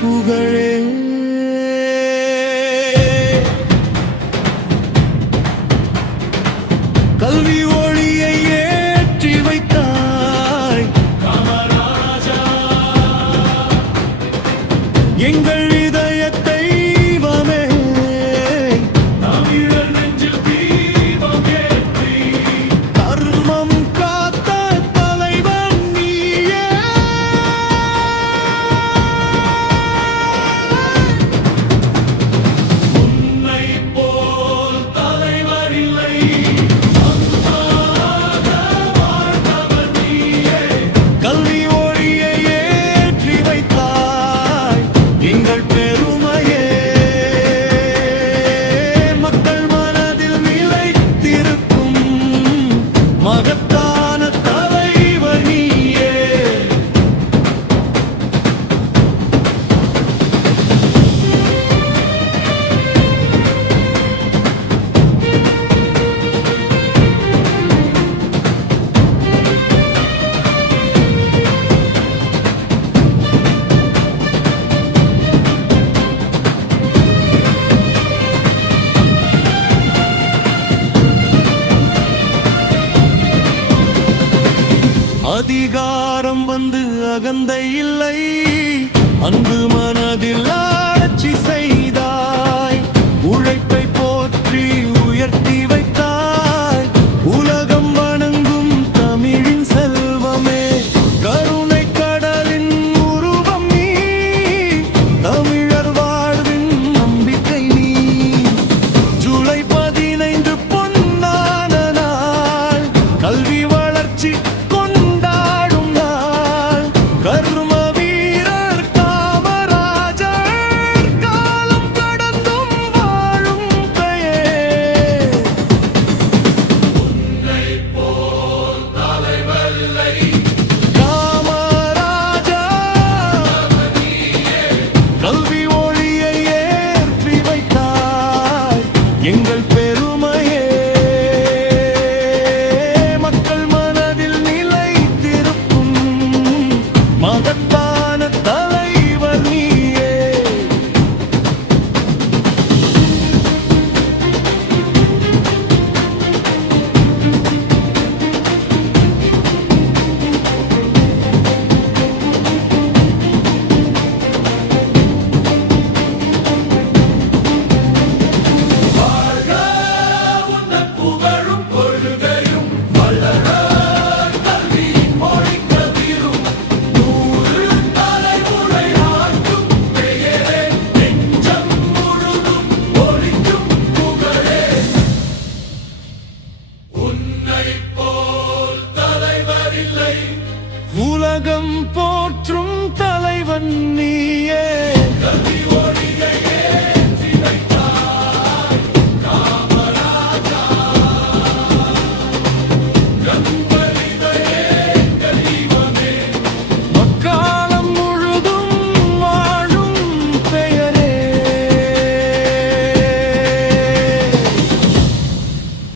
புகழே. கல்வி ஒளியை ஏற்றி வைத்தாய் காமராஜா, எங்கள் இதய தெய்வமே. தமிழர் நெஞ்சில் தீபம் ஏற்றி தர்மம் காத்த தலைவன் நீயே. உன்னை போல் தலைவர் இல்லை, கல்வி ஒளியை ஏற்றி வைத்தாய் எங்கள் பெருமையே. மக்கள் மனதில் நிலைத்திருக்கும் மகத்தான தலைவர் நீயே. அதிகாரம் வந்து அகந்தை இல்லை, அன்பு மனதில் ஆட்சி செய்தாய். உழைப்பை போற்றி உயர்த்தி வைத்தாய், உலகம் வணங்கும் தமிழின் செல்வமே. கருணை கடலின் உருவம் நீ, தமிழர் வாழ்வின் நம்பிக்கை நீ. ஜூலை 15 பொன்னான நாள், கல்வி வளர்ச்சி கொண்டாடும் நாள். கர்ம வீரர் காமராஜர் காலம் கடந்தும் வாழும் பெயர். உன்னை போல் தலைவர் இல்லை காமராஜா, கல்வி ஒளியை ஏற்றி வைத்தாய் எங்கள் பெருமையே. மக்கள் மனதில் நிலைத்திருக்கும் மகத்தான தலைவர் நீயே. வாழ்க உந்தன் புகழும் கொள்கையும், வளர கல்வியின் மொழிக்கதிரும், 100 தலைமுறை ஆற்றும் பெயரே, நெஞ்சம் முழுதும் ஒலிக்கும் புகழே. உன்னை போல் தலைவர் இல்லை, உலகம் போற்றும் தலைவன் நீ.